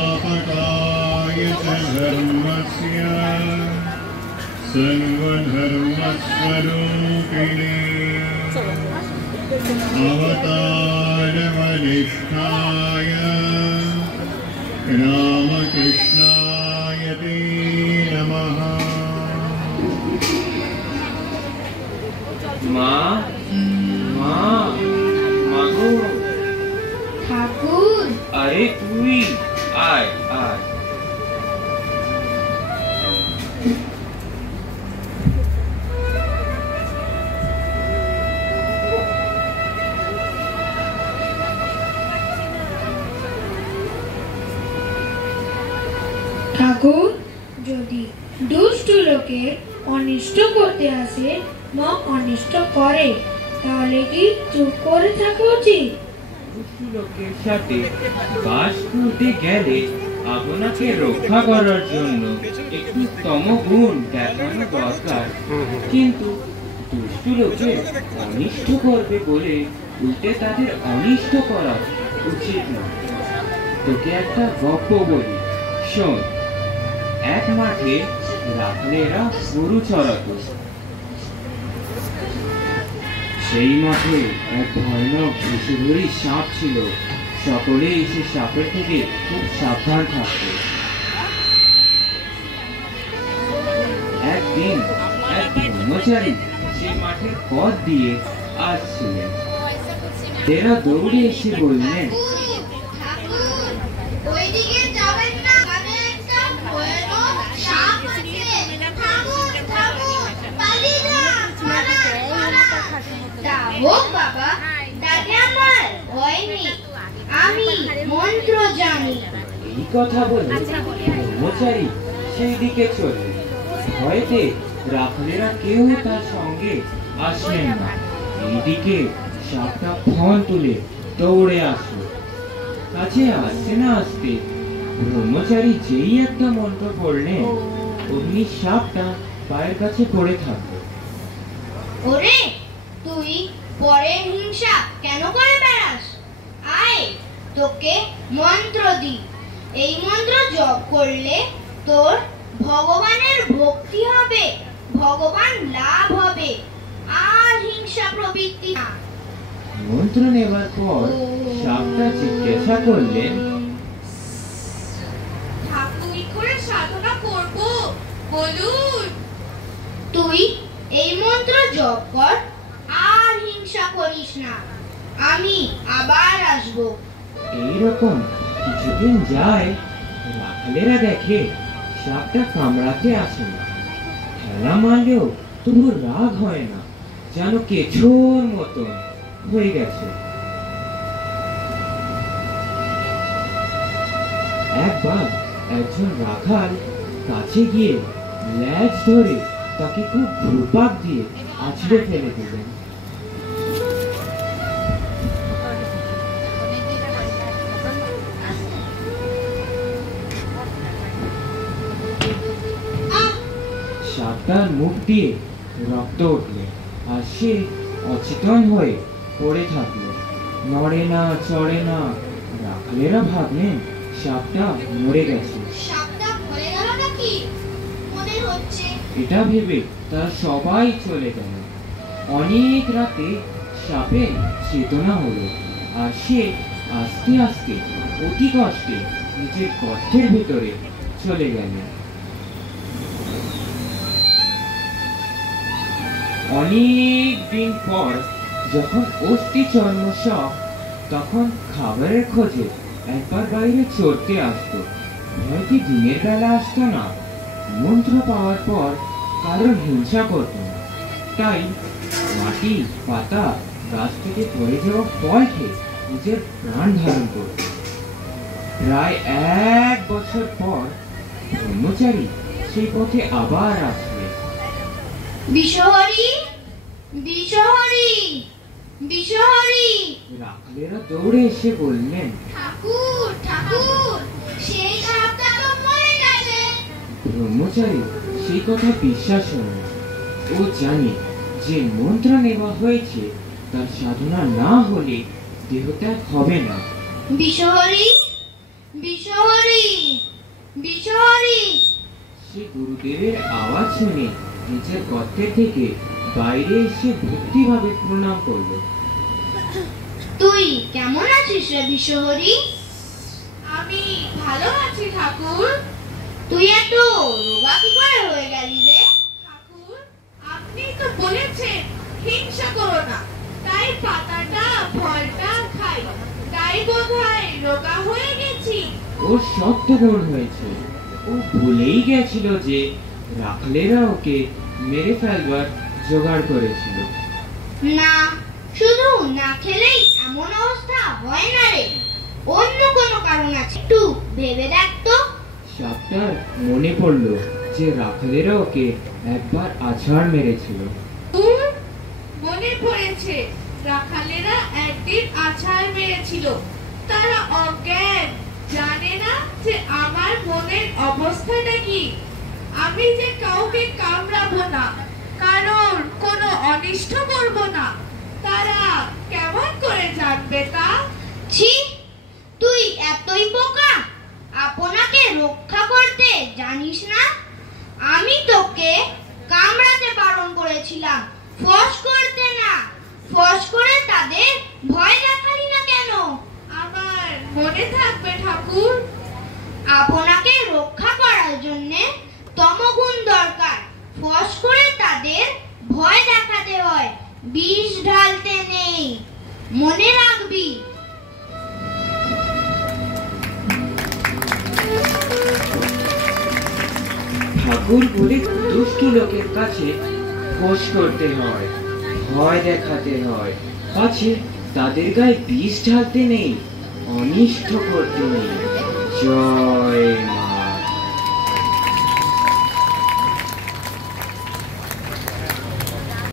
स्थापकाय च धर्मस्य सर्वधर्मस्वरूपिणे अवतारवरिष्ठाय रामकृष्णाय ते नमः। माँ माँ मागो ठाकुर अरे तू ही आय आय। ঠাকুর যদি দুষ্ট লোকে অনিষ্ট করতে আসে বা অনিষ্ট করে তাহলে কি চুপ করে থাকা উচিত? দুষ্টু লোকের সাথে বাস করতে গেলে আপনাকে রক্ষা করার জন্য একটু তমগুণ দেখানো দরকার, কিন্তু দুষ্টু লোকের অনিষ্ট করবে বলে উল্টে তাদের অনিষ্ট করা উচিত না। তোকে একটা গল্প বলি, শোন। এক মাঠে রাখালেরা গরু চড়াতো। সেই মাঠে এক ভয়ানক বিষধরী সাপ ছিল। সকলেই সে সাপের থেকে খুব সাবধান থাকত। একদিন এক ব্রহ্মচারী সেই মাঠের পথ দিয়ে আসছিলেন। এরা দৌড়ে এসে বললেন, এই কথা বলে ব্রহ্মচারী সেই দিকে চললেন। ভয়তে রাখালেরা কেউ তার সঙ্গে আসলেন না। এইদিকে সাপটা ফোন তুলে দৌড়ে আসলো। কাছে আসতে না আসতে ব্রহ্মচারী যেই একটা মন্ত্র পড়লেন, অগ্নি সাপটা পায়ের কাছে পড়ে থাকলো। ওরে, তুই পরের হিংসা কেন করে বেড়াস? আয়, তোকে মন্ত্র দি। এই মন্ত্র জপ করলে তোর ভগবানের ভক্তি হবে, ভগবান লাভ হবে, আর হিংসা প্রবৃত্তি না। মন্ত্র নেবার পর সাপটা জিজ্ঞাসা করলেন, ঠাকুর কি করে সাধনা করব বলুন? তুই এই মন্ত্র জপ কর, আর হিংসা করিস না, আমি আবার আসবো। এইরকম কিছুদিন যায়। রাখালেরা দেখে সাপটা কামড়াতে আসে না। ঠেলা মারলেও তবু রাগ হয় না, যেন কেছোর মতন হয়ে গেছে। একবার একজন রাখাল কাছে গিয়ে ল্যাজ ধরে তাকে খুব ঘুরপাক দিয়ে আছড়ে ফেলে দিলেন। সাপটার মুখ দিয়ে রক্ত উঠলো, আর সে অচেতন হয়ে পড়ে থাকলো, নড়ে না চড়ে না। রাখালেরা ভাবলেন সাপটা মরে গেছে। সাপটা মরে গেল নাকি মনে হচ্ছে। এটা ভেবে তারা সবাই চলে গেল। অনেক রাতে সাপের চেতনা হলো, আর সে আস্তে আস্তে অতি কষ্টে নিজের গর্তের ভেতরে চলে গেল। অনেক দিন পর যখন অস্থি চর্ম সাপ তখন খাবারের খোঁজে একবার বাইরে চড়তে আসতো। হয়তো দিনের বেলা আসতো না। মন্ত্র পাওয়ার পর কারোর হিংসা করত না, তাই মাটি পাতা গাছ থেকে পড়ে যাওয়া ফল খেয়ে নিজের প্রাণ ধারণ করত। প্রায় 1 বছর পর ব্রহ্মচারী সেই পথে আবার আসবে। বিষহরি, বিষহরি, বিষহরি। রাখালেরা দৌড়ে এসে বললেন, ঠাকুর, ঠাকুর, সেই সাপটা তো মরে গেছে। ব্রহ্মচারী সেই কথা বিশ্বাস হল না। ও জানে যে মন্ত্র নেওয়া হয়েছে তার সাধনা না হলে দেহত্যাগ হবে না। বিষহরি, বিষহরি, বিষহরি। সে গুরুদেবের আওয়াজ শুনে নিজের গর্তের থেকে বাইরে এসে ভক্তিভাবে প্রণাম করলো। তুই কেমন আছিস রে বিষহরি? আমি ভালো আছি ঠাকুর। তুই এত রোগা কি করে হয়ে গেলি রে? ঠাকুর, আপনি তো বলেছেন হিংসা করো না, তাই পাতাটা ফলটা খাই, তাই বোধহয় রোগা হয়ে গেছি। ওর সত্যগুণ হয়েছে। ও ভুলেই গেছিল যে রাখালেরা ওকে মেরে ফেলবার জোগাড় করেছিল। না, শুধু না খেলেই এমন অবস্থা হয় না রে, অন্য কোনো কারণ আছে, একটু ভেবে দেখ তো। সাপটার মনে পড়লো যে রাখালেরা ওকে একবার আছাড় মেরেছিল। মনে পড়েছে, রাখালেরা একদিন আছাড় মেরেছিল। তারা অজ্ঞান, জানে না যে আমার মনের অবস্থাটা কি। আমি যে কাউকে কামড়াবো না, কারোর কোনো অনিষ্ট করব না, তারা কেমন করে জানবে তা? ছি, তুই এতই বোকা, আপনাকে রক্ষা করতে জানিস না? আমি তোকে কামড়াতে বারণ করেছিলাম, ফস করতে না। ফস করে তাদের ভয় দেখালি না কেন? আমার মনে থাকবে ঠাকুর। আপনাকে রক্ষা করার জন্য তমগুণ দরকার। ফস করে তাদের ভয় দেখাতে হয়, বিষ ঢালতে নেই, মনে রাখবি। ঠাকুর বলে দুষ্টু লোকের কাছে ফোঁস করতে হয়, ভয় দেখাতে হয়, পাছে তাদের গায়ে বিষ ঢালতে নেই, অনিষ্ট করতে নেই। জয় মা।